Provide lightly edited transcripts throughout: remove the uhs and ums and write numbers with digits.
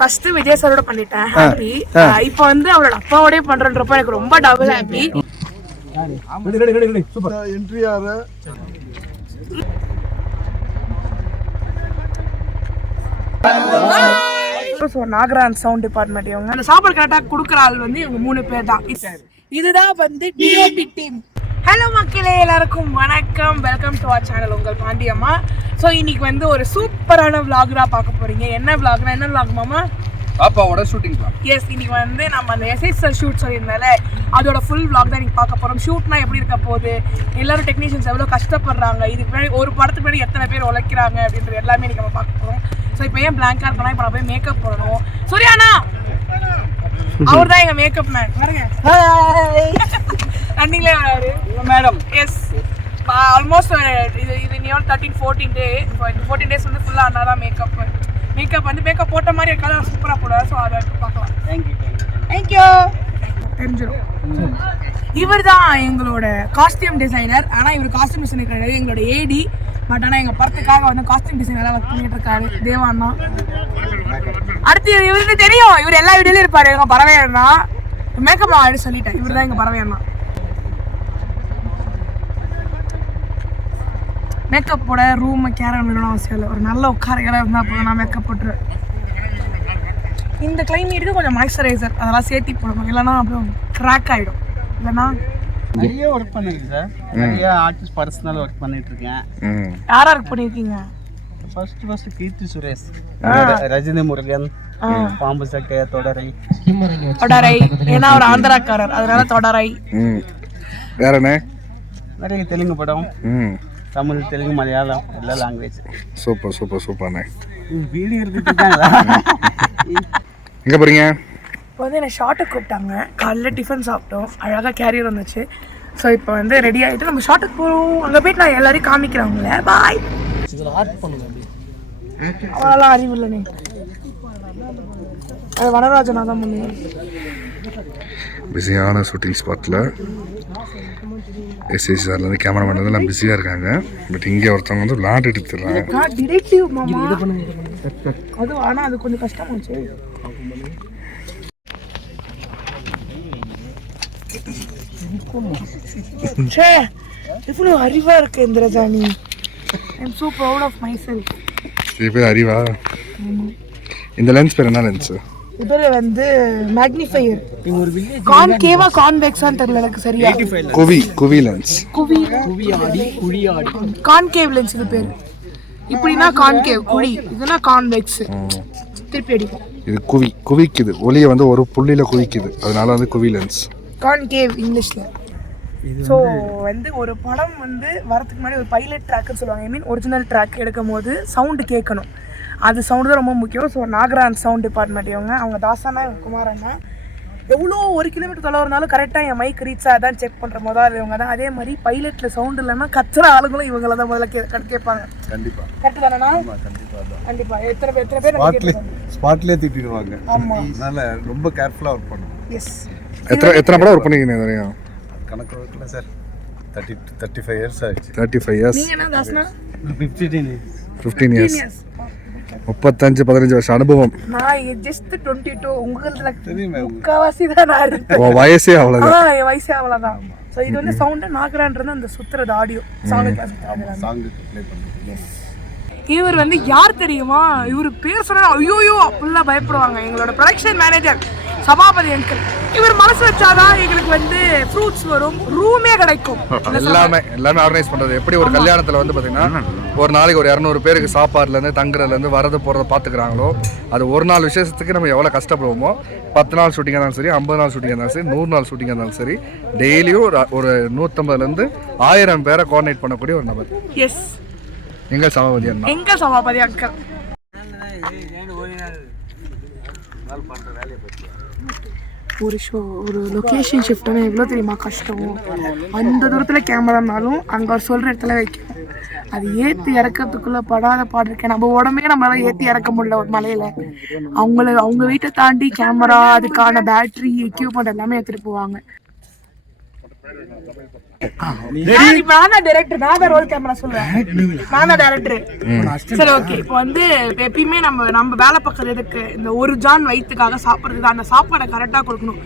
First Vijay சாரோட பண்ணிட்டேன் happy. இப்போ வந்து அவரோட அப்பாவோடய பண்றன்றப்ப எனக்கு ரொம்ப டபுள் ஹாப்பி. சூப்பர் என்ட்ரி ஆற நாகராஜ் சவுண்ட் டிபார்ட்மெண்ட் இவங்க அந்த சாப்பாடு கரெக்டா குடுக்குற ஆள் வந்து இவங்க 3 பேர் தான். இதுதான் வந்து டிஓபி டீம். ஹலோ மக்களே, எல்லாருக்கும் வணக்கம். வெல்கம் டு அவர் சேனல் உங்கள் பாண்டியம்மா. ஸோ இன்னைக்கு வந்து ஒரு சூப்பரான விளாகா பார்க்க போறீங்க. என்ன விளாக்னா என்ன விளாக் மாமா? பாப்பாவோட ஷூட்டிங் பிளான். எஸ், இன்னைக்கு வந்து நம்ம அந்த எஸ்எஸ்ஆர் ஷூட் சொல்லியிருந்தால அதோட ஃபுல் விளாக் தான் இன்னைக்கு பார்க்க போகிறோம். ஷூட்னா எப்படி இருக்க போகுது, எல்லாரும் டெக்னீஷியன்ஸ் எவ்வளோ கஷ்டப்படுறாங்க, இதுக்கு முன்னாடி ஒரு படத்துக்கு முன்னாடி எத்தனை பேர் உழைக்கிறாங்க அப்படின்றது எல்லாமே இன்னைக்கு நம்ம பார்க்க போகிறோம். ஸோ இப்போ ஏன் பிளாங்காக இருக்கணும், இப்போ நான் போய் மேக்கப் போடணும். சூர்யாண்ணா அவர் தான் எங்கள் மேக்கப் மேன். பாருங்க ரன்னிங்லேயே வராரு மேடம். எஸ், ஆல்மோஸ்ட் இது இன்னும் 13-14 டே. இப்போ இந்த 14 டேஸ் வந்து ஃபுல்லாக ஆனால் தான் மேக்கப் போட்ட மாதிரி இருக்காது, சூப்பராக போடுவார். ஸோ அதை பார்க்கலாம். தேங்க்யூ. தெரிஞ்சிடும். இவர் தான் எங்களோட காஸ்டியூம் டிசைனர். ஆனால் இவர் காஸ்டியூம் டிசைனர் கிடையாது, எங்களோட ஏடி. பட் ஆனால் எங்கள் படத்துக்காக வந்து காஸ்டியூம் டிசைனராக ஒர்க் பண்ணிட்டு இருக்காரு தேவாண்ணா. அடுத்து இவருக்கு தெரியும், இவர் எல்லா வீடியோலையும் இருப்பார். எங்கள் பறவையண்ணா மேக்கப் ஆடி சொல்லிட்டேன், இவர் தான் எங்கள் பறவையண்ணா. மேக்கப் போட ரூமை கேரன் வேணும்னு அவசியம் இல்லை, ஒரு நல்ல உட்கார இடம் இருந்தால் போதும். நான் மேக்கப் போட்டுருவேன். இந்த கிளைமேட்டுக்கு கொஞ்சம் மாய்ஸ்சரைசர் அதெல்லாம் சேர்த்தி போடணும், இல்லைன்னா அப்புறம் கிராக் ஆகிடும். இல்லைன்னா நிறைய ஒர்க் பண்ணிருக்கேன் சார். நிறைய ஆர்டிஸ்ட் பர்சனல் ஒர்க் பண்ணிட்டு இருக்கேன். யாரா ஒர்க் பண்ணியிருக்கீங்க? ஃபர்ஸ்ட் கீர்த்தி சுரேஷ், ரஜினி முருகன், பாம்பு சட்டை, தொடரை. ஏன்னா அவர் ஆந்திராக்காரர், அதனால தொடரை. வேற என்ன? நிறைய தெலுங்கு படம், தமிழ், தெலுங்கு, மலையாளம் எல்லா லாங்குவேஜ். சூப்பர்ண்ணே. வீடியோ எடுத்துட்டாங்களா? எங்க போறீங்க? இப்போ வந்து என்னை ஷார்ட்டுக்கு கூப்பிட்டாங்க. காலையில் டிஃபன் சாப்பிட்டோம், அழகாக கேரியர் வந்துச்சு. ஸோ இப்போ வந்து ரெடி ஆகிட்டு நம்ம ஷார்ட்டுக்கு போகிறோம். அங்கே போயிட்டு நான் எல்லாரையும் காமிக்கிறவங்கள பாய். அவளெல்லாம் அறிவு இல்லை நீ, அது வனராஜனா தான் பண்ணுவேன். பிஸியான ஷூட்டிங் ஸ்பாட்டில் எஸ்எஸ்ஆர்லேருந்து கேமராமேன் எல்லாம் பிஸியாக இருக்காங்க. பட் இங்கே ஒருத்தவங்க வந்து விளாண்டுட்டு எடுத்துடுறாங்க. டிடெக்டிவ் மாமா அது, ஆனால் அது கொஞ்சம் கஷ்டமாச்சு. இவ்வளோ அறிவா இருக்கு இந்திரஜானி. I am so proud of myself. இது பேர் அறிவா? இந்த லென்ஸ் பேர் என்ன லென்ஸ்? இதுல வந்து மேக்னிஃபையர். கான்கேவா கான்வெக்ஸான்னு தெரியல எனக்கு சரியா. குவி லென்ஸ். கான்கேவ் லென்ஸ் இது பேர். இப்படினா கான்கேவ் குழி, இதுனா கான்வெக்ஸ். திருப்பி அடிக்கும். இது குவிக்குது, ஒளியை வந்து ஒரு புள்ளியில குவிக்குது, அதனால வந்து குவி லென்ஸ். கான்கேவ் இங்கிலீஷ்ல. ஸோ வந்து ஒரு படம் வந்து வரதுக்கு முன்னாடி ஒரு பைலட் ட்ராக்னு சொல்லுவாங்க. ஐ மீன் ஒரிஜினல் ட்ராக் எடுக்கும் போது சவுண்டு கேட்கணும். அது சவுண்டு தான் ரொம்ப முக்கியம். ஸோ நாகராஜ் சவுண்ட் டிபார்ட்மெண்ட் அவங்க தாசானா குமாரண்ணா எவ்வளோ 1 கிலோமீட்டர் தொலைவு இருந்தாலும் கரெக்டாக என் மைக் ரீச் ஆகுதான் செக் பண்ணுற முதல்ல இவங்க தான். அதே மாதிரி பைலட்டில் சவுண்டு இல்லைன்னா கத்துற ஆளுங்களும் இவங்கள தான் முதல்ல கேட்பாங்க. கரெக்டு தானேண்ணா? கண்டிப்பாக. எத்தனை பேர் ஸ்பாட்லேயே திட்டிடுவாங்க. ஆமாம், அதனால ரொம்ப கேர்ஃபுல்லாக ஒர்க் பண்ணுவோம். எஸ். எத்தனை படம் ஒர்க் பண்ணிக்கிறீங்க நிறையா? கணக்கு ஒர்க்கில் சார் 35 இயர்ஸ் ஆயிடுச்சு. 35 இயர்ஸ். நீங்கள் என்ன தாஸ்னா? 15 இயர்ஸ். 35-15 வருஷம் அனுபவம். நான் ஜஸ்ட் 22. உங்களுக்கு முக்காவாசி தான் நான் இருக்கேன். வயசே அவ்வளோதான். என் வயசே அவ்வளோதான். ஸோ இது வந்து சவுண்டு நாகரான்றது அந்த சுத்துறது ஆடியோ சாங் ப்ளே பண்ணுறோம். இவர் வந்து யார் தெரியுமா? இவர் பேர் சொன்னா ஐயோயோ அப்படிலாம் பயப்படுவாங்க. எங்களோட ப்ரொடக்ஷன் மேனேஜர் சபாபதி அங்கிள். இவர் மனசு வச்சாதான் எங்களுக்கு வந்து ஃப்ரூட்ஸ் வரும், ரூமே கிடைக்கும். எல்லாமே ஆர்கனைஸ் பண்றது. எப்படி ஒரு கல்யாணத்துல வந்து பாத்தீங்கன்னா ஒரு நாளைக்கு ஒரு 200 பேருக்கு சாப்பாடுலேருந்து தங்குறதுலேருந்து வரது போகிறத பார்த்துக்கிறாங்களோ, அது ஒரு நாள் விசேஷத்துக்கு நம்ம எவ்வளோ கஷ்டப்படுவோமோ, 10 நாள் ஷூட்டிங்காக இருந்தாலும் சரி, 50 நாள் ஷூட்டிங்காக இருந்தாலும் சரி, 100 நாள் ஷூட்டிங்காக இருந்தாலும் சரி, டெய்லியும் ஒரு 150லேருந்து 1000 பேரை கோஆர்டினேட் பண்ணக்கூடிய ஒரு நபர். எஸ், எங்கள் சபாபதி அண்ணா. எங்கள் சபாபதி அங்கிள். ஒரு லொக்கேஷன் ஷிஃப்ட்னா எவ்வளோ தெரியுமா கஷ்டம். அந்த தூரத்தில் கேமரானாலும் அங்கே அவர் சொல்கிற இடத்துல வைக்கணும். அது ஏற்றி இறக்கிறதுக்குள்ளே படாத பாடு இருக்கேன். நம்ம உடம்பே நம்மளால் ஏற்றி இறக்க முடியல ஒரு மலையில். அவங்க வீட்டை தாண்டி கேமரா, அதுக்கான பேட்ரி, எக்யூப்மெண்ட் எல்லாமே எடுத்துகிட்டு போவாங்க. இப்ப நான் தான் டைரக்டர், நான் தான் ரோல் கேமரா சொல்றேன், நான் தான் டைரக்டர். சரி ஓகே, இப்போ வந்து எப்பயுமே நம்ம வேலை பார்க்கறது எதுக்கு? இந்த ஒரு ஜான் வயிற்றுக்காக சாப்பிட்றது. அந்த சாப்பாடை கரெக்டாக கொடுக்கணும்.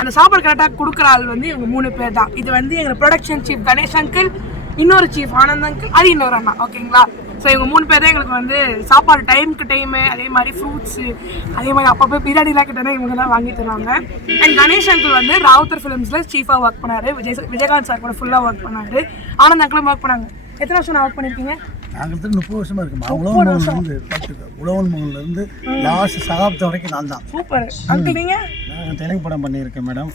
அந்த சாப்பாடு கரெக்டாக கொடுக்குற ஆள் வந்து இவங்க 3 பேர் தான். இது வந்து எங்க ப்ரொடக்ஷன் சீஃப் கணேஷ் அங்கிள், இன்னொரு சீஃப் ஆனந்த் அங்கிள், அது இன்னொரு அண்ணா. ஓகேங்களா? ஸோ இவங்க 3 பேர் தான் எங்களுக்கு வந்து சாப்பாடு டைமுக்கு டைமு, அதே மாதிரி ஃப்ரூட்ஸு, அதே மாதிரி அப்பப்போ பிரியாணிலாம் கிட்டனா இவங்க தான் வாங்கி தருவாங்க. அண்ட் கணேஷ் அங்கிள் வந்து ராவுத்தர் ஃபிலிம்ஸில் சீஃபாக ஒர்க் பண்ணாரு. விஜயகாந்த் சார் கூட ஃபுல்லாக ஒர்க் பண்ணாரு. ஆனந்த் அங்கிளும் ஒர்க் பண்ணாங்க. எத்தனை வருஷம் நான் ஒர்க் பண்ணியிருக்கீங்க? நாங்கள் 30 வருஷமா இருக்குமா. உழவன் மகன்லேருந்து லாஸ்ட் சகாப்தம் வரைக்கும் நான் தான். Super uncle. நீங்கள்? நான் தெலுங்கு படம் பண்ணியிருக்கேன் மேடம்.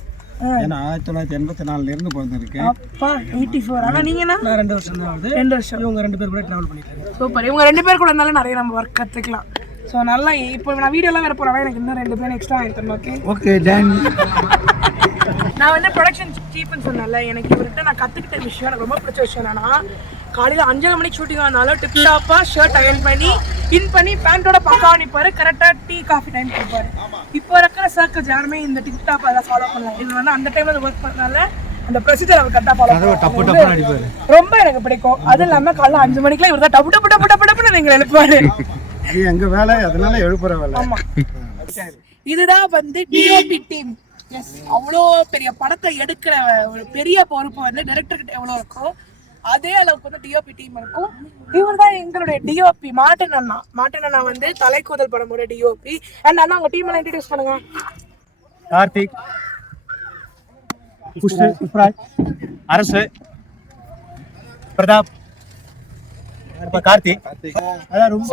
ஏன்னா 1984 பிறந்திருக்கேன். அப்பா 84. ஆனால் நீங்கண்ணா? நான் 2 வருஷம் தான் ஆகுது. 2 வருஷம். இவங்க 2 பேர் கூட ட்ராவல் பண்ணியிருக்கேன். சூப்பர். இவங்க 2 பேர் கூட இருந்தாலும் நிறைய நம்ம ஒர்க் கற்றுக்கலாம். ஸோ நல்லா இப்போ நான் வீடியோலாம் வேறு போகிறேன், எனக்கு இன்னும் 2 பேர் எக்ஸ்ட்ரா வாங்கி தரணும். Okay okay done. நான் வந்து ப்ரொடக்ஷன் சீஃப்னு சொன்னேன்ல, எனக்கு இவர்கிட்ட நான் கற்றுக்கிட்ட விஷயம், எனக்கு ரொம்ப பிடிச்ச விஷயம் என்னன்னா, காலையில் 5:30 மணிக்கு ஷூட்டிங் ஆனாலும் டிப்டாப்பாக ஷர்ட் அயன் பண்ணி பேண்ட்டோட பக்காவாக நிற்பார். கரெக்டாக டீ காஃபி டைம் கொடுப்பாரு. இப்போ இருக்கிற சர்க்கிள்ஸ் யாருமே இந்த டிப்டாப் அதை ஃபாலோ பண்ணலாம். இது வந்து அந்த டைமில் ஒர்க் பண்ணனால அந்த ப்ரொசீஜர் அவர் கரெக்டாக ஃபாலோ அடிப்பாரு. ரொம்ப எனக்கு பிடிக்கும். அதுவும் இல்லாமல் காலையில் 5 மணிக்கெலாம் இவர் தான் டப்பு டப்பு டப்பு டப்பு டப்புன்னு நீங்கள் எழுப்பாரு. அது எங்கள் வேலை, அதனால எழுப்புற வேலை. ஆமாம், இதுதான் வந்து டிஓபி டீம். எஸ், அவ்வளோ பெரிய படத்தை எடுக்கிற ஒரு பெரிய பொறுப்பு வந்து டைரக்டர்கிட்ட எவ்வளோ இருக்கும், அதே அளவுக்கு வந்து டிஓபி டீம் இருக்கும். இவர் தான் எங்களுடைய டிஓபி மார்ட்டின் அண்ணா. மார்ட்டின் அண்ணா வந்து தலைக்கூதல் படமோட டிஓபி. அண்ட் அண்ணா உங்க டீம் எல்லாம் இன்ட்ரடியூஸ் பண்ணுங்க. கார்த்திக், புஷ்பராஜ், அரசு, பிரதாப், கார்த்திக். அதான் ரொம்ப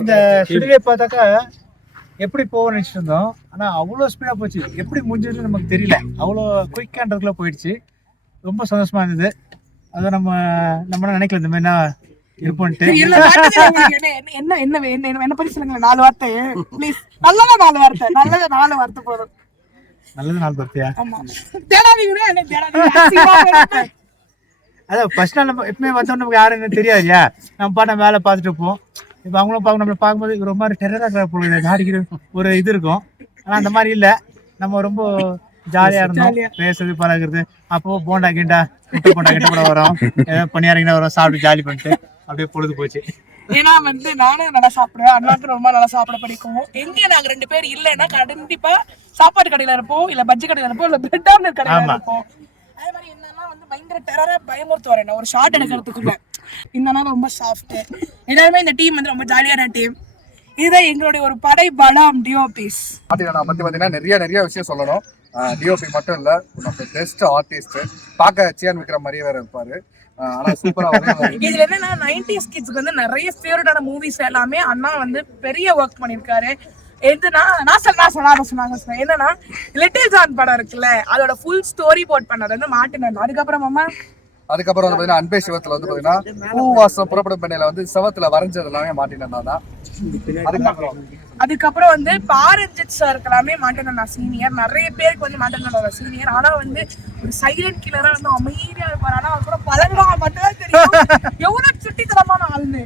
இந்த ஸ்டுடியோ பார்த்தாக்கா எப்படி போக நினச்சிட்டு இருந்தோம். ஆனால் அவ்வளோ ஸ்பீடாக போச்சு. எப்படி முடிஞ்சதுன்னு நமக்கு தெரியல. அவ்வளோ குயிக்கான்றதுக்குள்ள போயிடுச்சு. ரொம்ப சந்தோஷமா இருந்தது. அதை நம்ம நினைக்கல இந்த மாதிரினா இருப்போன்ட்டு. என்ன என்ன என்ன பத்தி சொல்லுங்க, 4 வார்த்தை ப்ளீஸ். நல்லதா 4 வார்த்தை, நல்லது 4 வார்த்தை போதும். நல்லது 4 வார்த்தையா? ஆமா, தேடாதீங்க என்ன தேடாதீங்க. அதான் ஃபர்ஸ்ட் நாள் நம்ம எப்பவுமே வந்தோம், நமக்கு யாரும் என்ன தெரியாதுயா. நம்ம பாட்டு வேலை பார்த்துட்டு இருப்போம். இப்போ அவங்களும் நம்மளை பார்க்கும்போது ரொம்ப டெரராக போல அடிக்கிற ஒரு இது இருக்கும். ஆனால் அந்த மாதிரி இல்லை. நம்ம ரொம்ப ஜாலியாக இருந்தோம். பேசுறது பழகுறது. அப்போ போண்டா கிண்டா போண்டா கிட்ட கூட வரோம், ஏதாவது பணியாரங்கன்னா வரோம், சாப்பிட்டு ஜாலி பண்ணிட்டு அப்படியே பொழுது போச்சு. ஏன்னா வந்து நானும் நல்லா சாப்பிடுவேன், அண்ணாக்கு ரொம்ப நல்லா சாப்பிட பிடிக்கும். எங்க நாங்க 2 பேர் இல்லைன்னா கண்டிப்பா சாப்பாடு கடையில இருப்போம், இல்ல பஜ்ஜி கடையில இருப்போம், இல்ல பிரெட் ஆம்லெட் கடையில இருப்போம். அதே மாதிரி என்னன்னா வந்து பயங்கர டெரரா பயமுறுத்துவார் ஒரு ஷார்ட் எடுக்கிறதுக்குள்ள. என்னன்னா ரொம்ப சாஃப்ட். எல்லாருமே இந்த டீம் வந்து ரொம்ப ஜாலியான டீம். இதுதான் எங்களுடைய ஒரு படை பலம் டிஓபிஸ். பத்தி பார்த்தீங்கன்னா நிறைய விஷயம் சொல்லணும். டிஓபி மட்டும் இல்ல, நம்ம பெஸ்ட் ஆர்டிஸ்ட். பார்க்க சியான் விக்ரம் மாதிரியே வேற இருப்பாரு. ஆனா சூப்பரா இதுல என்னன்னா 90s கிட்ஸ்க்கு வந்து நிறைய ஃபேவரட்டான மூவிஸ் எல்லாமே அண்ணா வந்து பெரிய ஒர்க் பண்ணிருக்காரு. எதுனா நான் சொன்னாங்க என்னன்னா லிட்டில் ஜான் படம் இருக்குல்ல, அதோட ஃபுல் ஸ்டோரி போர்ட் பண்ணது வந்து மார்ட்டின். அதுக்கப்புறம் வந்து பாத்தீங்கன்னா அன்பே சிவத்துல வந்து பாத்தீங்கன்னா பூவாசம் புறப்படும் பெண்ணில வந்து சிவத்துல வரைஞ்சது எல்லாமே மார்ட்டின் அண்ணா தான். அதுக்கப்புறம் வந்து பாரஞ்சித் சார் எல்லாமே மார்ட்டின் அண்ணா சீனியர். நிறைய பேருக்கு வந்து மார்ட்டின் அண்ணா சீனியர். ஆனா வந்து ஒரு சைலண்ட் கில்லரா வந்து அமைதியா இருப்பாரு. ஆனா அவர் கூட பழகுவாங்க மட்டும்தான் தெரியும் எவ்வளவு சுட்டித்தனமான ஆளுன்னு.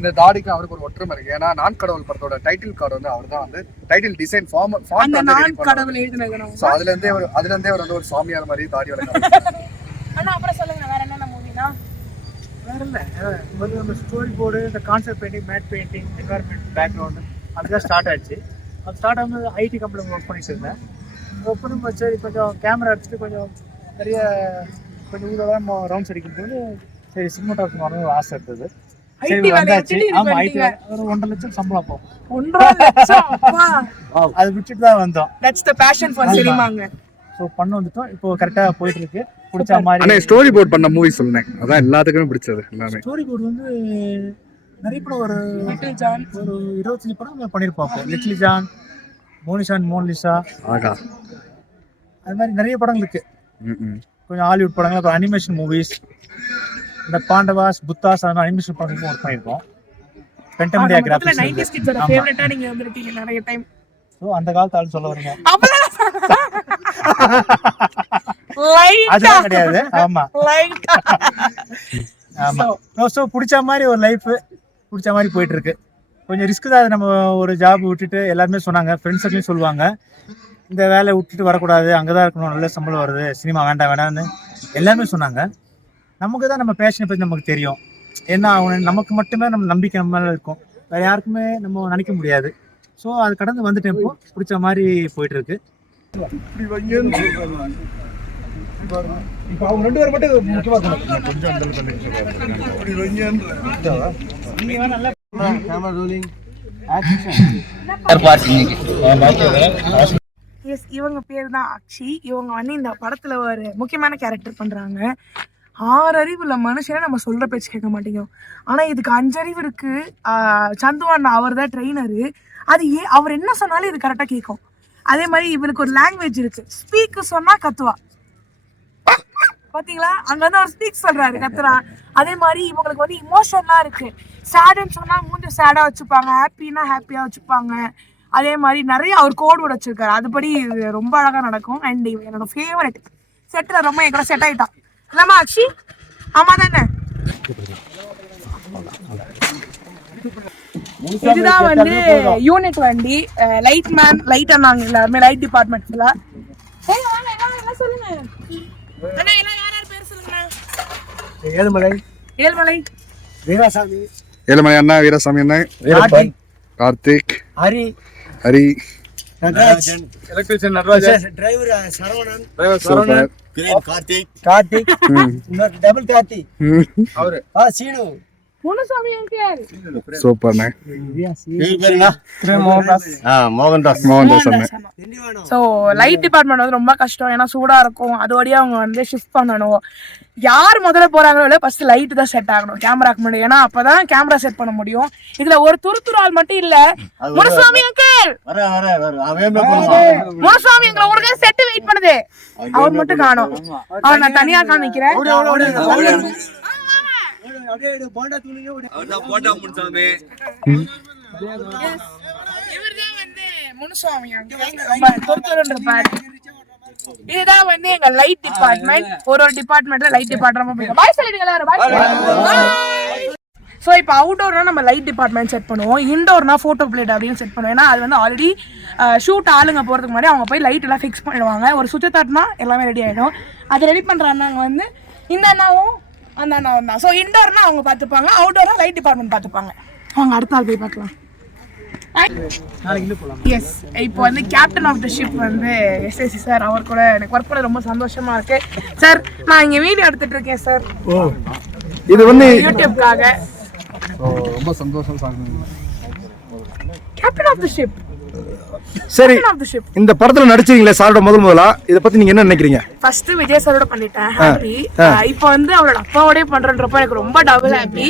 இந்த தாடிக்கு அவருக்கு ஒரு ஒற்றுமை இருக்கு. ஏன்னா நான் கடவுள் படத்தோட டைட்டில் கார்டு வந்து அவர் தான் வந்து டைட்டில் டிசைன் ஃபார்ம் நான் கடவுள் எழுதினது. அதுல இருந்தே அவர் வந்து ஒரு சாமியார் மாதிரி தாடி வளர்க்க. ஆனா அப்புறம் சொல்லுங்க, வேற என்னென்ன மூவினா? வேற இல்லை, நம்ம ஸ்டோரி போர்டு, இந்த concept painting, matte painting, environment background அதுதான் ஸ்டார்ட் ஆயிடுச்சு. அது ஸ்டார்ட் ஆகும்போது ஐடி கம்பெனியில் ஒர்க் பண்ணிட்டு இருந்தேன். ஒர்க் பண்ணும்போது சரி கொஞ்சம் கேமரா எடுத்துட்டு கொஞ்சம் ஊரெல்லாம் ரவுண்ட்ஸ் அடிக்கும்போது சரி சினிமாட்டோகிராஃபி வரணும் ஒரு ஆசை இருந்தது. சரி வந்தாச்சு. ஆமா, ஐடி ஒரு 1.5 லட்சம் சம்பளம் போகும். 1.5 லட்சம் அது விட்டுட்டு தான் வந்தோம். தட்ஸ் தி பேஷன் ஃபார் சினிமாங்க. ஸோ பண்ண வந்துட்டோம். இப்போ கரெக்டாக போயிட்டு இருக்கு. பிடிச்ச மாதிரி ஸ்டோரி போர்ட் பண்ண மூவி சொன்னேன், அதான் எல்லாத்துக்குமே பிடிச்சது. எல்லாமே ஸ்டோரி போர்டு வந்து நிறைய படம் ஒரு 25 படம் பண்ணியிருப்போம். லிட்டில் ஜான், மோனிஷான் மோனிலிசா, அது மாதிரி நிறைய படங்கள் இருக்கு. கொஞ்சம் ஹாலிவுட் படங்கள், அப்புறம் அனிமேஷன் மூவிஸ், இந்த பாண்டவாஸ், புத்தாஸ், அந்த அனிமேஷன் படங்களுக்கும் ஒர்க் பண்ணியிருக்கோம். பென்டமிடியா கிராபிக்ஸ் 90s கிட்ஸோட ஃபேவரட்டா நீங்க வந்திருக்கீங்க நிறைய டைம். ஸோ அந்த காலத்து ஆள் சொல்ல வரீங்க. அதெல்லாம் கிடையாது. ஆமா ஆமா. ஸோ பிடிச்ச மாதிரி ஒரு லைஃப், பிடிச்ச மாதிரி போயிட்டு இருக்கு. கொஞ்சம் ரிஸ்க் தான். நம்ம ஒரு ஜாப் விட்டுட்டு எல்லாருமே சொன்னாங்க, ஃப்ரெண்ட்ஸுக்கும் சொல்லுவாங்க இந்த வேலையை விட்டுட்டு வரக்கூடாது, அங்கே தான் இருக்கணும், நல்ல சம்பளம் வருது, சினிமா வேண்டாம் வேண்டாம்னு எல்லாமே சொன்னாங்க. நமக்கு தான் நம்ம பேஷனை பற்றி நமக்கு தெரியும். ஏன்னா அவங்க நமக்கு மட்டுமே நம்ம நம்பிக்கை நம்ம மேலே இருக்கும், வேறு யாருக்குமே நம்ம நினைக்க முடியாது. ஸோ அது கடந்து வந்துட்டேன். இப்போ பிடிச்ச மாதிரி போயிட்டு இருக்கு. இப்போ அவங்க 2 பேர் மட்டும் முக்கியமாக எஸ், இவங்க பேர் தான் அக்ஷி. இவங்க வந்து இந்த படத்துல ஒரு முக்கியமான கேரக்டர் பண்றாங்க. 6 அறிவு உள்ள மனுஷனே நம்ம சொல்ற பேச்சு கேட்க மாட்டேங்கிறோம். ஆனா இதுக்கு 5 அறிவு இருக்கு. சந்துவான் அவர் தான் ட்ரெயினரு. அது அவர் என்ன சொன்னாலும் இது கரெக்டா கேட்கும். அதே மாதிரி இவனுக்கு ஒரு லாங்குவேஜ் இருக்கு. ஸ்பீக் சொன்னா கத்துவா, பாத்தீங்களா? அங்க வந்து அவர் ஸ்பீக் சொல்றாரு, கத்துறா. அதே மாதிரி இவங்களுக்கு வந்து இமோஷன்லாம் இருக்கு. சேடுன்னு சொன்னா மூஞ்ச சேடா வச்சுப்பாங்க, ஹாப்பினா ஹாப்பியா வச்சுப்பாங்க. அதே மாதிரி நிறைய அவர் கோட் வேர்ட் வச்சிருக்காரு. அதுபடி ரொம்ப அழகா நடக்கும். அண்ட் என்னோட ஃபேவரட் செட்டில் ரொம்ப எங்கூட செட் ஆயிட்டான் இல்லம்மா அக்ஷி? ஆமா தானே? இதுதான் வந்து யூனிட் வண்டி. லைட் மேன், லைட் அண்ணாங்க எல்லாருமே, லைட் டிபார்ட்மெண்ட்ல. சொல்லுங்க அண்ணா, எல்லாம் யார் பேர் சொல்லுங்க? ஏழுமலை வீராசாமி, ஏழுமலை அண்ணா, வீரசாமி அண்ணா, Karthik, Hari, electrician Natarajan, driver Saravanan, super, Karthik, double Karthik, அவரு சீனு, முனுசாமி அங்கிள், சூப்பர்ண்ணே, மோகன்தாஸ். ஸோ லைட் டிபார்ட்மெண்ட் வந்து ரொம்ப கஷ்டம். ஏன்னா சூடா இருக்கும். அது வழியா அவங்க வந்து ஷிஃப்ட் பண்ணணும். யார் முதல்ல போறாங்களோ இல்லை, ஃபர்ஸ்ட் லைட் தான் செட் ஆகணும் கேமராக்கு முன்னாடி. ஏன்னா அப்பதான் கேமரா செட் பண்ண முடியும். இதுல ஒரு துருத்துரு ஆள் மட்டும் இல்ல. முனுசாமி அங்கிள், முனுசாமி அங்கிள் உங்களுக்கு செட் வெயிட் பண்ணுது, அவர் மட்டும் காணும். அவர் நான் தனியா காணிக்கிறேன். இதுதான் வந்து எங்க லைட் டிபார்ட்மெண்ட். ஒரு டிபார்ட்மெண்ட்ல லைட் டிபார்ட்மெண்ட். பாய் சொல்லிடுங்க எல்லாரும். ஸோ இப்போ அவுட்டோர்னா நம்ம லைட் டிபார்ட்மெண்ட் செட் பண்ணுவோம். இன்டோர்னா ஃபோட்டோ பிளேட் அப்படின்னு செட் பண்ணுவோம். ஏன்னா அது வந்து ஆல்ரெடி ஷூட் ஆளுங்க போகிறதுக்கு முன்னாடி அவங்க போய் லைட் எல்லாம் ஃபிக்ஸ் பண்ணிடுவாங்க. ஒரு சுவிட்ச் தட்டினா எல்லாமே ரெடி ஆகிடும். அது ரெடி பண்ணுற அண்ணாங்க வந்து இந்த அண்ணாவும் அந்த அண்ணாவும் தான். ஸோ இன்டோர்னா அவங்க பார்த்துப்பாங்க, அவுட்டோர்னா லைட் டிபார்ட்மெண்ட் பார்த்துப்பாங்க. அவங்க அடுத்த ஆள் போய் பார்க்கலாம். எஸ், இப்போ வந்து கேப்டன் ஆஃப் த ஷிப் வந்து எஸ்எஸ்சி சார். அவர் கூட எனக்கு ஒர்க் பண்ண ரொம்ப சந்தோஷமா இருக்கு சார். நான் இங்கே வீடியோ எடுத்துட்டு இருக்கேன் சார், இது வந்து யூடியூப்காக. ரொம்ப சந்தோஷம் sir. Captain of the ship. சரி, இந்த படத்துல நடிச்சீங்களே சாரோட முதலா, இத பத்தி நீங்க என்ன நினைக்கிறீங்க? ஃபர்ஸ்ட் விஜய் சாரோட பண்ணிட்டேன், ஹாப்பி. இப்போ வந்து அவரோட அப்பாவோடய பண்றன்றப்ப எனக்கு ரொம்ப டபுள் ஹாப்பி.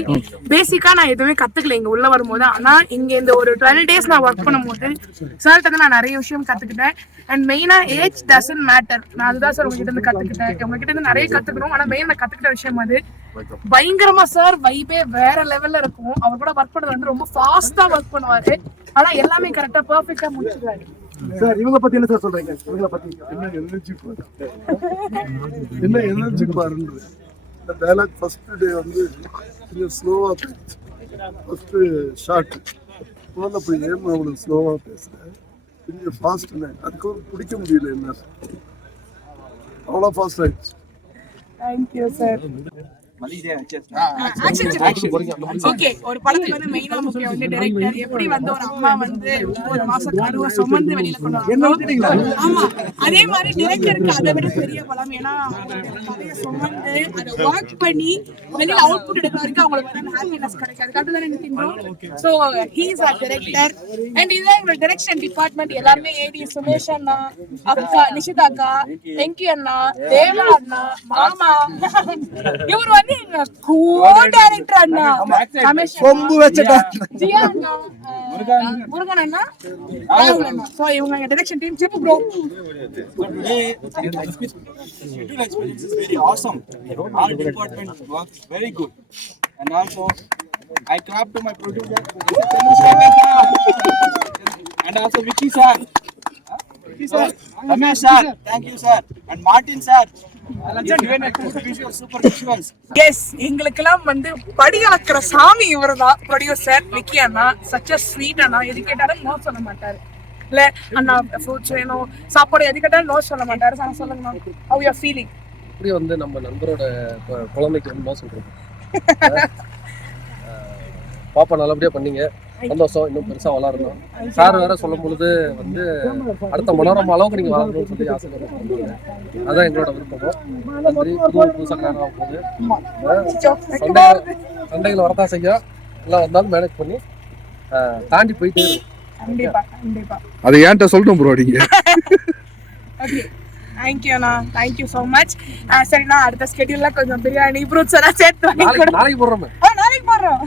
பேசிக்கா நான் எதுவுமே கத்துக்கல இங்க உள்ள வரும்போது. ஆனா இங்க இந்த ஒரு 12 days நான் ஒர்க் பண்ணும்போது சார்கிட்ட நான் நிறைய விஷயம் கத்துக்கிட்டேன். அண்ட் மெயினா ஏஜ் டசன்ட் மேட்டர். நான் அதுதான் சார் உங்ககிட்ட இருந்து கத்துக்கிட்டேன். உங்ககிட்ட இருந்து நிறைய கத்துக்கணும். ஆனா மெயின் நான் கத்துக்கிட்ட விஷயம் அது பயங்கரமா சார் வைபே வேற லெவல்ல இருக்கும். அவர் கூட ஒர்க் பண்ணது வந்து ரொம்ப ஃபாஸ்டா ஒர்க் பண்ணுவாரு. ஆனா எல்லாமே கரெக்டா பெர்ஃபெக்ட்டா முடிச்சிடுவாரு சார். இவங்க பத்தி என்ன சார் சொல்றீங்க? இவங்க பத்தி என்ன எனர்ஜி பாரு, என்ன எனர்ஜி பாருன்ற இந்த டயலாக் ஃபர்ஸ்ட் டே வந்து கொஞ்சம் ஸ்லோவா போயிடுச்சு. ஃபர்ஸ்ட் ஷார்ட் போல போய் ஏன் அவ்வளவு ஸ்லோவா பேசுறேன், கொஞ்சம் ஃபாஸ்ட்னு அதுக்கு பிடிக்க முடியல. என்ன அவ்வளோ ஃபாஸ்ட் ஆயிடுச்சு. Thank you sir. ஓகே, ஒரு படத்துக்கு வந்து மெயினா முக்கியம் வந்து டைரக்டர். எப்படி வந்து ஒரு அம்மா வந்து 9 மாசம் கருவை சுமந்து வெளியில கொண்டு வராங்க. ஆமா, அதே மாதிரி டைரக்டருக்கு அதை விட பெரிய பலம். ஏன்னா கதையை சுமந்து அதை ஒர்க் பண்ணி வெளியில அவுட்புட் எடுக்கிற வரைக்கும் அவங்களுக்கு வந்து ஹாப்பினஸ் கிடைக்காது. அதுதான் எனக்கு தெரியும். So he is a director. And இதுதான் எங்களோட டைரக்ஷன் டிபார்ட்மெண்ட். எல்லாருமே ஏடி சுமேஷ் அண்ணா, அக்கா நிஷிதா அக்கா, வெங்கி அண்ணா, தேவா அண்ணா, மாமா. இவர் வந்து co-director அண்ணா, கொம்பு வச்சிட்டாங்க, ஜியா அண்ணா, முருகன் அண்ணா, ராகுல் அண்ணா. சோ இவங்க எங்க direction team. Chippu bro, experience is very awesome. Our department works very good. And also I clap to my producer and also Vicky sir, Ramesh sir, thank you sir, and Martin sir. Yes, எங்களுக்கெல்லாம் வந்து படி அளக்கிற சாமி இவர்தான் producer Vicky அண்ணா. Such a sweet அண்ணா. எது கேட்டாலும் நோ சொல்ல மாட்டாரு. இல்லை அண்ணா ஃப்ரூட்ஸ் வேணும் சாப்பாடு எது கேட்டாலும் நோ சொல்ல மாட்டாரு. ஆனால் சொல்லுங்கண்ணா, ஹவ் யூ ஃபீலிங்? இப்படி வந்து நம்ம நண்பரோட குழந்தைக்கு வந்து நோ சொல்கிறோம். பாப்பா நல்லபடியாக பண்ணீங்க, சந்தோஷம். இன்னும் பெருசாக வளரணும். சார் வேற சொல்லும் பொழுது வந்து அடுத்த மனோரமா அளவுக்கு நீங்கள் வளரணும்னு சொல்லி ஆசைப்படுறோம். அதான் எங்களோட விருப்பம். நன்றி. புதுசாக கல்யாணம் ஆகும் போது சண்டைகள் வரதான் செய்ய எல்லாம் வந்தாலும் மேனேஜ் பண்ணி தாண்டி போயிட்டே இருக்கும். கண்டிப்பா கண்டிப்பா. அது ஏன்ட்ட சொல்லட்டும் ப்ரோ நீங்க. ஓகே, தேங்க்யூண்ணா, தேங்க்யூ ஸோ மச். சரிண்ணா, அடுத்த ஸ்கெடியூல்ல கொஞ்சம் பிரியாணி ஃப்ரூட்ஸ் எல்லாம் சேர்த்து வாங்கி கொடுங்க. நாளைக்கு போடுறோமே. நாளைக்கு போடுறோம்.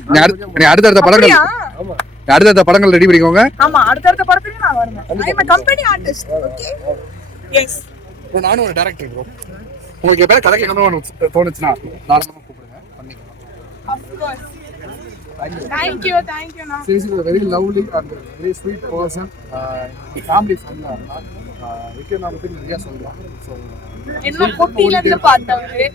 நீ அடுத்தடுத்த படங்கள் அடுத்தடுத்த படங்கள் ரெடி பண்ணிக்கோங்க. ஆமா, அடுத்தடுத்த படத்துக்கு நான் வருவேன். I am a company artist. Okay, yes. நானும் ஒரு டைரக்டர் ப்ரோ. உங்களுக்கு எப்போ கதை கேட்கணும்னு தோணுச்சுன்னா தாராளமாக கூப்பிடுங்க, பண்ணிக்கலாம். Of course. தேங்க்யூண்ணா. She is a very lovely and very sweet person. Family friend. Vikram பத்தி நிறைய சொல்லலாம். ஸோ என்ன குட்டில இருந்து பார்த்தவரு,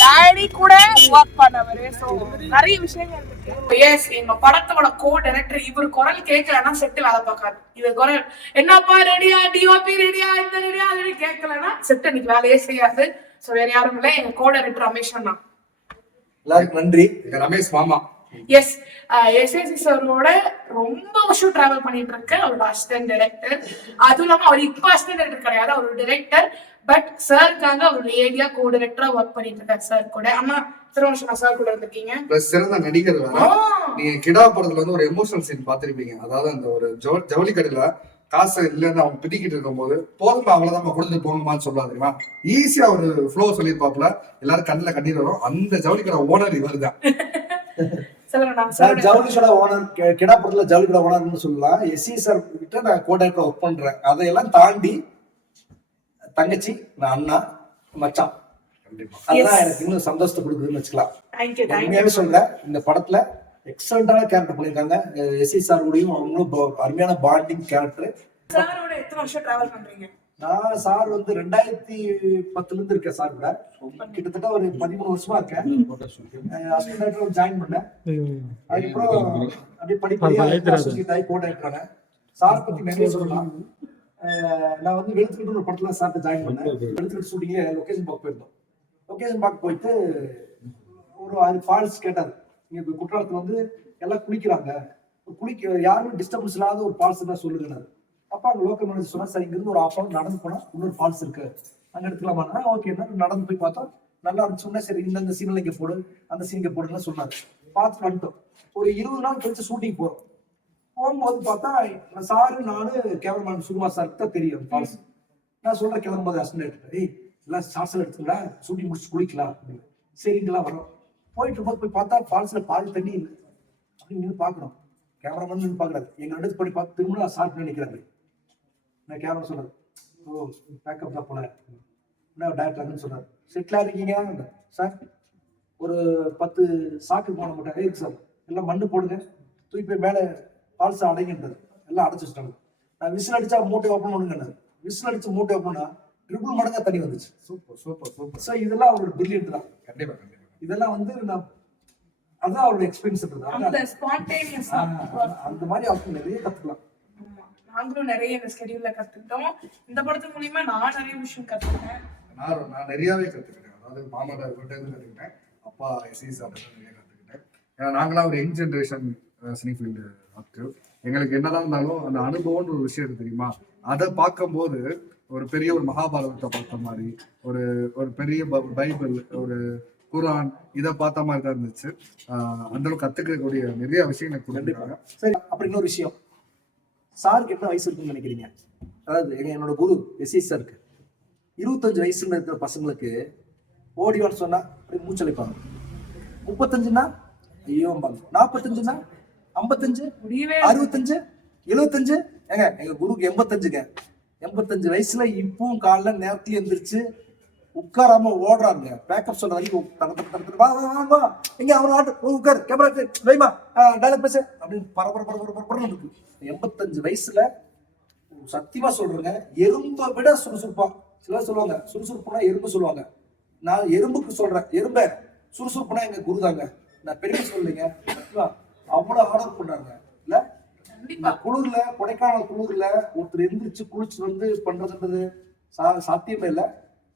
டாடி கூட ஒர்க் பண்ணவரு. ஸோ நிறைய விஷயங்கள் இருக்கு. எஸ், எங்க படத்தோட டைரக்டர் இவர் குரல் கேட்கலன்னா செட்டு வேலை பார்க்காது. இது குரல் என்னப்பா ரெடியா, டிஓபி ரெடியா, இந்த ரெடியா அது கேட்கலன்னா செட்டு இன்னைக்கு வேலையே செய்யாது. ஸோ வேற யாரும் இல்லை, எங்க டைரக்டர் ரமேஷ் அண்ணா. எல்லாருக்கும் நன்றி. ரமேஷ் மாமா. எஸ், எஸ்எஸ்சி சாரோட ரொம்ப வருஷம் டிராவல் பண்ணிட்டு இருக்கு. அவரோட அசிஸ்டன்ட் டைரக்டர். அதுவும் இல்லாம அவர் இப்ப அசிஸ்டன்ட் டைரக்டர் கிடையாது, அவர் டைரக்டர். பட் சாருக்காக அவர் ஏரியா டைரக்டரா ஒர்க் பண்ணிட்டு இருக்காரு சார் கூட. ஆனா திருவண்ணா சார் கூட இருந்திருக்கீங்க. பிளஸ் சிறந்த நடிகர் வேற. நீங்க கிடா படத்துல வந்து ஒரு எமோஷனல் சீன் பாத்திருப்பீங்க. அதாவது அந்த ஒரு ஜவுளி கடையில காசு இல்லைன்னு அவங்க பிடிக்கிட்டு இருக்கும் போது போதுமா அவ்வளவுதான் கொடுத்துட்டு போங்கம்மான்னு சொல்லாதுங்களா, ஈஸியா ஒரு ஃப்ளோ சொல்லியிருப்பாப்புல. எல்லாரும் கண்ணில் கண்ணீர் வரும். அந்த ஜவுளி கடை ஓனர் இவர் தான். ஜவுளி கடை ஓனர், கிடா படத்துல ஜவுளி கடை ஓனர்னு சொல்லலாம். எஸ்சி சார் கிட்ட நான் கோடைரக்டர் ஒர்க் பண்றேன். அதையெல்லாம் தாண்டி தங்கச்சி, நான் அண்ணா, மச்சான். அதுதான் எனக்கு இன்னும் சந்தோஷத்தை கொடுக்குதுன்னு வச்சுக்கலாம். உண்மையாவே சொல்றேன், இந்த படத்துல எக்ஸலண்டான கேரக்டர் பண்ணிருக்காங்க. எஸ்சி சார் கூடயும் அவங்களும் அருமையான பாண்டிங் கேரக்டர். சாரோட எத்தனை வருஷம் டிராவல் பண்றீங்க? நான் சார் வந்து 2010 இருந்து இருக்கேன் சார் கூட. கிட்டத்தட்ட ஒரு 13 வருஷமா இருக்கேன். அசிஸ்டன்ட் டைரக்டர் ஜாயின் பண்ணேன். அதுக்கப்புறம் அப்படியே படிப்படியா அசோசியேட் ஆகி கோடைரக்டரான. சார் பத்தி நிறைய சொல்லலாம். நான் வந்து வெளுத்துக்கிட்டு ஒரு படத்துல சார்ட்ட ஜாயின் பண்ணேன். வெளுத்துக்கிட்டு ஷூட்டிங்ல லொகேஷன் பார்க்க போயிருந்தோம். லொகேஷன் பார்க்க போயிட்டு ஒரு 6 ஃபால்ஸ் கேட்டாரு. இங்க குற்றாலத்துல வந்து எல்லாம் குளிக்கிறாங்க, யாரும் டிஸ்டர்பன்ஸ் இல்லாத ஒரு ஃபால்ஸ் தான் சொல்லுங்கன்னாரு. அப்ப அங்க லோக்கல் மேனேஜர் சொன்னா, சார் இங்க இருந்து ஒரு 1/2 hour நடந்து போனா இன்னொரு ஃபால்ஸ் இருக்கு, அங்க எடுத்துக்கலாமா? ஓகே, நடந்து போய் பார்த்தா நல்லா இருந்துச்சு. சரி, இந்த சீன்ல இங்க போடு, அந்த சீன் இங்க போடுன்னு சொன்னாரு. பார்த்து வந்துட்டோம். ஒரு 20 நாள் கழிச்சு ஷூட்டிங் போறோம். போகும்போது பார்த்தா சாரு, நானு, கேமராமேன் சுகுமார் சாருக்கு தான் தெரியும் ஃபால்ஸ். நான் சொல்றேன் கிளம்பும்போது அசிஸ்டன்ட், ஏய் எல்லாம் ஷார்ட்ஸ்ல எடுத்துங்களா, ஷூட்டிங் முடிச்சு குளிக்கலாம். சரிங்கலாம் வரோம். போயிட்டு இருக்கும்போது போய் பார்த்தா ஃபால்ஸ்ல பாதி தண்ணி இல்லை. அப்படின்னு பாக்குறோம். கேமராமேன் நின்று பாக்குறாரு. எங்க அடுத்து படி பார்த்து திரும்ப சாப்பிட்டு நினைக்கிறாரு. நான் கேமரா சொல்றேன், ஓ பேக்கப் தான் போல, என்ன டேரக்டர்னு சொல்றாரு. செட்டிலா இருக்கீங்க சார், ஒரு 10 சாக்கு போன மாட்டேன். இருக்கு சார், எல்லாம் மண்ணு போடுங்க, தூக்கி போய் மேலே ஃபால்ஸ் அடைங்கின்றது. எல்லாம் அடைச்சு வச்சுட்டாங்க. நான் விசில் அடிச்சா மூட்டை ஓப்பன் பண்ணுங்க. விசில் அடிச்சு மூட்டை ஓப்பனா ட்ரிபிள் மடங்கா தண்ணி வந்துச்சு. Super super super. ஸோ இதெல்லாம் அவரோட பிரில்லியன்ட் தான். கண்டிப்பா கண்டிப்பா. இதெல்லாம் வந்து நான் அதான் அவரோட எக்ஸ்பீரியன்ஸ். அந்த மாதிரி அவருக்கு நிறைய கத்துக்கலாம். நாங்களும் நிறைய இந்த ஸ்கெடியூல்ல கத்துக்கிட்டோம். இந்த படத்து மூலியமா நான் நிறைய விஷயம் கத்துக்கிட்டேன். நான் நிறையாவே கத்துக்கிட்டேன். அதாவது மாமாட்ட கத்துக்கிட்டேன், அப்பா எஸ்சி சார் நிறைய கத்துக்கிட்டேன். ஏன்னா நாங்களாம் ஒரு young generation cine field active. எங்களுக்கு என்னதான் இருந்தாலும் அந்த அனுபவம்னு ஒரு விஷயம் இருக்கு தெரியுமா, அதை பார்க்கும்போது ஒரு பெரிய ஒரு மகாபாரதத்தை பார்த்த மாதிரி, ஒரு பெரிய பைபிள், ஒரு குரான், இதை பார்த்த மாதிரி தான் இருந்துச்சு. அந்த அளவுக்கு கத்துக்கக்கூடிய நிறைய விஷயங்கள் கொடுத்துருக்காங்க. சரி, அப்புறம் இன்னொரு விஷயம், சாருக்கு என்ன வயசு இருக்குன்னு நினைக்கிறீங்க? அதாவது என்னோட குரு எஸ்சி சாருக்கு 25 வயசுல இருக்கிற பசங்களுக்கு ஓடிவான்னு சொன்னா அப்படியே மூச்சளிப்பாங்க. 35னா ஐயோம்பாங்க. 45னா 55, 65, 75. ஏங்க எங்க குருக்கு 85ங்க. 85 வயசுல இப்பவும் காலைல நேரத்துல எந்திரிச்சு உட்காராம ஓடுறாங்க. பேக்கப் சொல்ற வரைக்கும் வா எங்க அவன் ஆட்டு உட்காரு, கேமரா வைமா, டைலாக் பேசு அப்படின்னு பரபரன்னு இருக்கு. 85 வயசுல சத்தியமா சொல்றேங்க, எறும்பை விட சுறுசுறுப்பா. சிலர் சொல்லுவாங்க சுறுசுறுப்புனா எறும்பு சொல்லுவாங்க. நான் எறும்புக்கு சொல்றேன், எறும்பை சுறுசுறுப்புனா எங்க குரு தாங்க. நான் பெரிய சொல்லுங்க, அவ்வளவு ஆர்டர் பண்றாங்க. இல்ல இந்த குளிர்ல, கொடைக்கானல் குளிர்ல ஒருத்தர் எந்திரிச்சு குளிச்சு வந்து பண்றதுன்றது சாத்தியமே இல்லை.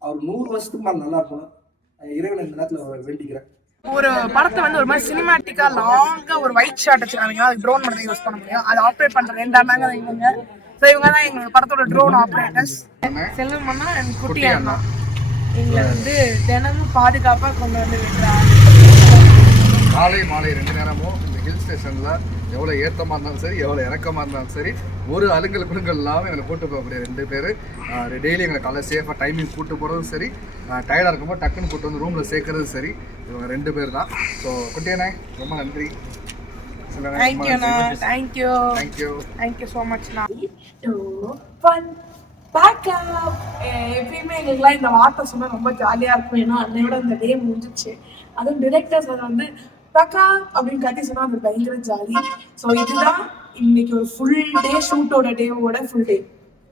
அவர் 100 வருஷத்துக்கு மேல நல்லா இருக்கணும். இறைவனை இந்த நேரத்துல வேண்டிக்கிறேன். ஒரு படத்தை வந்து ஒரு மாதிரி சினிமாட்டிக்கா லாங்கா ஒரு ஒயிட் ஷாட் வச்சிருக்காங்க. அது ட்ரோன் மட்டும் யூஸ் பண்ண முடியும். அதை ஆப்ரேட் பண்ற 2 அண்ணாங்க இவங்க. ஸோ இவங்க தான் எங்க படத்தோட drone operators. Selvam Anna and குட்டி அண்ணா எங்களை வந்து தினமும் பாதுகாப்பா கொண்டு வந்து விடுறாங்க. காலை மாலை 2 நேரமும் இந்த ஹில் ஸ்டேஷன்ல எவ்வளோ ஏற்றமாக இருந்தாலும் சரி, எவ்வளோ இறக்கமாக இருந்தாலும் சரி, ஒரு அலுங்கல் குழுங்கள் இல்லாமல் எங்களை கூட்டு போகக்கூடிய 2 பேர். டெய்லி எங்களை காலைல சேஃபாக டைமிங் கூட்டு போகிறதும் சரி, டயர்டாக இருக்கும்போது டக்குன்னு கூட்டு வந்து ரூமில் சேர்க்கறதும் சரி, இவங்க 2 பேர் தான். ஸோ குட்டியண்ணே ரொம்ப நன்றி. தேங்க்யூண்ணா. தேங்க்யூ ஸோ மச்ண்ணா. எப்பயுமே எங்களுக்குலாம் இந்த வார்த்தை சொன்னா ரொம்ப ஜாலியா இருக்கும். ஏன்னா அன்னையோட இந்த டே முடிஞ்சிச்சு. அதுவும் டிரெக்டர்ஸ் அதை வந்து பக்கா அப்படின்னு கட்டி சொன்னா அது பயங்கர ஜாலி. ஸோ இதுதான் இன்னைக்கு ஒரு ஃபுல் டே ஷூட்டோட டேவோட ஃபுல் டே.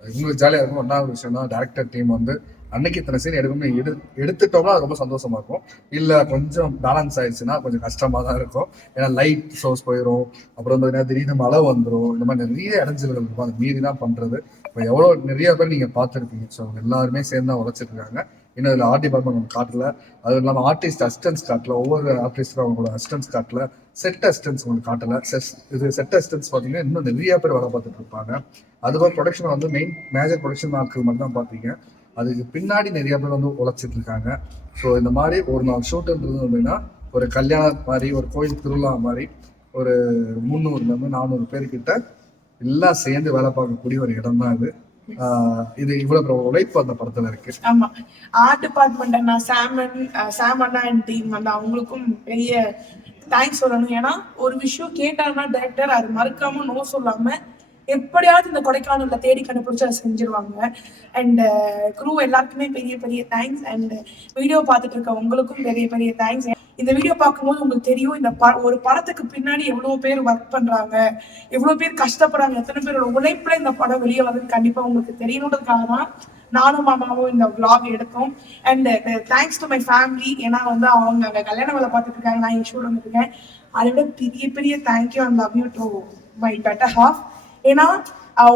உங்களுக்கு ஜாலியாக இருக்கும். ஒன்றாவது விஷயம் தான் டேரக்டர் டீம் வந்து அன்னைக்கு இத்தனை சீன் எடுக்கணும் எடுத்துட்டோம்னா அது ரொம்ப சந்தோஷமா இருக்கும். இல்லை கொஞ்சம் பேலன்ஸ் ஆயிடுச்சுன்னா கொஞ்சம் கஷ்டமாக தான் இருக்கும். ஏன்னா லைட் சோர்ஸ் போயிடும், அப்புறம் பார்த்தீங்கன்னா திடீர்னு மழை வந்துடும், இந்த மாதிரி நிறைய இடைஞ்சல்கள் இருக்கும். அது மீறி தான் பண்ணுறது. இப்போ எவ்வளோ நிறைய பேர் நீங்கள் பார்த்துருப்பீங்க. ஸோ எல்லாருமே சேர்ந்து தான் உழைச்சிட்டு இருக்காங்க. இன்னும் இதில் ஆர்ட் டிபார்ட்மெண்ட் ஒன்று காட்டல, அதுவும் இல்லாமல் ஆர்டிஸ்ட் அசிஸ்டன்ஸ் காட்டல, ஒவ்வொரு ஆர்டிஸ்டும் அவங்களோட அசிஸ்டன்ஸ் காட்டல, செட் அசிஸ்டன்ஸ் உங்களுக்கு காட்டல. செட் அசிஸ்டன்ஸ் பார்த்தீங்கன்னா இன்னும் நிறைய பேர் வேலை பார்த்துட்டு இருப்பாங்க. அதுபோல் ப்ரொடக்ஷன் வந்து மேஜர் ப்ரொடக்ஷன் ஆட்கள் மட்டும் தான் பார்த்தீங்க. அதுக்கு பின்னாடி நிறைய பேர் வந்து உழைச்சிட்டு இருக்காங்க. ஸோ இந்த மாதிரி ஒரு நாள் ஷூட்டுன்றது அப்படின்னா ஒரு கல்யாணம் மாதிரி, ஒரு கோயில் திருவிழா மாதிரி ஒரு 300 - 400 பேர்கிட்ட எல்லாம் சேர்ந்து வேலை பார்க்கக்கூடிய ஒரு இடம் தான் இது. இது இவ்வளவு உழைப்பு அந்த படத்துல இருக்கு. ஆமா, art department Anna Sam Anna and team வந்து அவங்களுக்கும் பெரிய தேங்க்ஸ் சொல்லணும். ஏன்னா ஒரு விஷயம் கேட்டாருன்னா டைரக்டர் அது மறுக்காம நோ சொல்லாம எப்படியாவது இந்த கொடைக்கானல்ல தேடி கண்டுபிடிச்சு அதை செஞ்சிருவாங்க. அண்ட் க்ரூ எல்லாருக்குமே பெரிய பெரிய தேங்க்ஸ். அண்ட் வீடியோ பார்த்துட்டு இருக்க உங்களுக்கும் பெரிய பெரிய தேங்க்ஸ். இந்த வீடியோ பார்க்கும்போது உங்களுக்கு தெரியும் இந்த ஒரு படத்துக்கு பின்னாடி எவ்வளவு பேர் ஒர்க் பண்றாங்க, எவ்வளவு பேர் கஷ்டப்படுறாங்க, எத்தனை பேரோட உழைப்புல இந்த படம் வெளியே வந்து கண்டிப்பா உங்களுக்கு தெரியணுன்றதுக்காக தான் நானும் மாமாவும் இந்த vlog எடுத்தோம். And thanks to my family. ஏன்னா வந்து அவங்க அங்கே கல்யாண வேலை பார்த்துட்டு இருக்காங்க, நான் இன்ஷூர் வந்துருக்கேன். அதை விட பெரிய பெரிய thank you and love you to my better half. ஏன்னா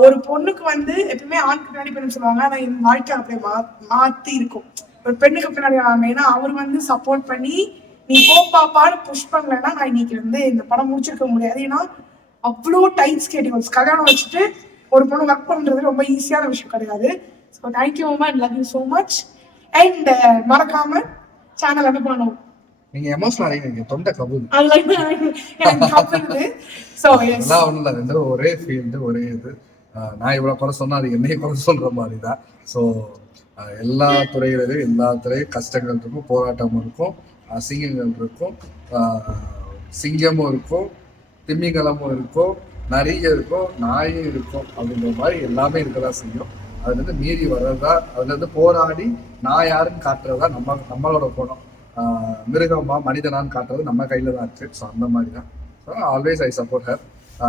ஒரு பொண்ணுக்கு வந்து எப்பவுமே ஆணுக்கு பின்னாடி பெண்ணு சொல்லுவாங்க, ஆனா என் வாழ்க்கை அப்படியே மாத்தி இருக்கும். ஒரு பெண்ணுக்கு பின்னாடி வாங்க. ஏன்னா அவர் வந்து சப்போர்ட் பண்ணி நீ பாப்பான்னு புஷ் பண்ணலன்னா நான் இன்னைக்கு வந்து இந்த படம் முடிச்சிருக்க முடியாது. ஏன்னா அவ்வளோ டைட் ஸ்கெடியூல்ஸ். கல்யாணம் வச்சுட்டு ஒரு பொண்ணு ஒர்க் பண்றது ரொம்ப ஈஸியான விஷயம் கிடையாது. So thank you ma'am and love you so much. And மறக்காம சேனல் வந்து பண்ணுவோம். நீங்க எமோஷனல் ஆகிங்க, தொண்டை கவுது. ஸோ எல்லாம் ஒன்றும் இல்லை, 2 ஒரே ஃபீல்டு, ஒரே இது. நான் இவ்வளோ குறை சொன்னா அது என்னைய குறை சொல்ற மாதிரி தான். ஸோ எல்லா துறைகளிலும் எல்லா துறையும் கஷ்டங்கள் இருக்கும், போராட்டமும் இருக்கும், அசிங்கங்கள் இருக்கும், சிங்கமும் இருக்கும், திமிங்கலமும் இருக்கும், நிறைய இருக்கும், நாயும் இருக்கும். அப்படின்ற மாதிரி எல்லாமே இருக்கதான் செய்யும். அதுலேருந்து மீறி வர்றதா, அதுலேருந்து போராடி நான் யாருன்னு காட்டுறதா நம்மளோட குணம். மிருகமா மனிதனான்னு காட்டுறது நம்ம கையில தான் இருக்கு. ஸோ அந்த மாதிரி தான். So always I support her.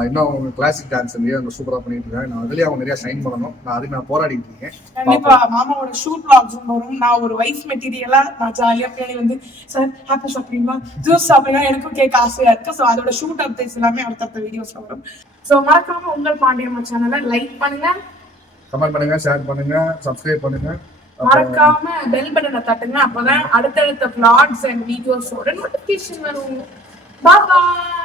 இன்னும் அவங்க கிளாசிக் டான்ஸ் அவங்க சூப்பராக பண்ணிட்டு இருக்காங்க. நான் அதுலேயே அவங்க நிறைய ஷைன் பண்ணணும். நான் போராடிட்டு இருக்கேன். கண்டிப்பா மாமாவோட ஷூட் vlogs வரும். நான் ஒரு வைஃப் மெட்டீரியலா நான் ஜாலியா பின்னாடி வந்து சார் ஹாப்பி சாப்பிடுங்களா, ஜூஸ் சாப்பிடுங்களா, எனக்கும் கேட்க ஆசையா இருக்கு. ஸோ அதோட ஷூட் அப்டேட்ஸ் எல்லாமே அடுத்தடுத்த வீடியோஸ்ல வரும். ஸோ மறக்காம உங்கள் பாண்டியம்மா சேனலை லைக் பண்ணுங்க, கமெண்ட் பண்ணுங்க, ஷேர் பண்ணுங்க, சப்ஸ்கிரைப் பண்ணுங்க, மறக்காம பெல் பட்டனை தட்டுங்க. அப்பதான் அடுத்தடுத்த vlogs அண்ட் வீடியோஸோட நோட்டிபிகேஷன் வரும். பாய்.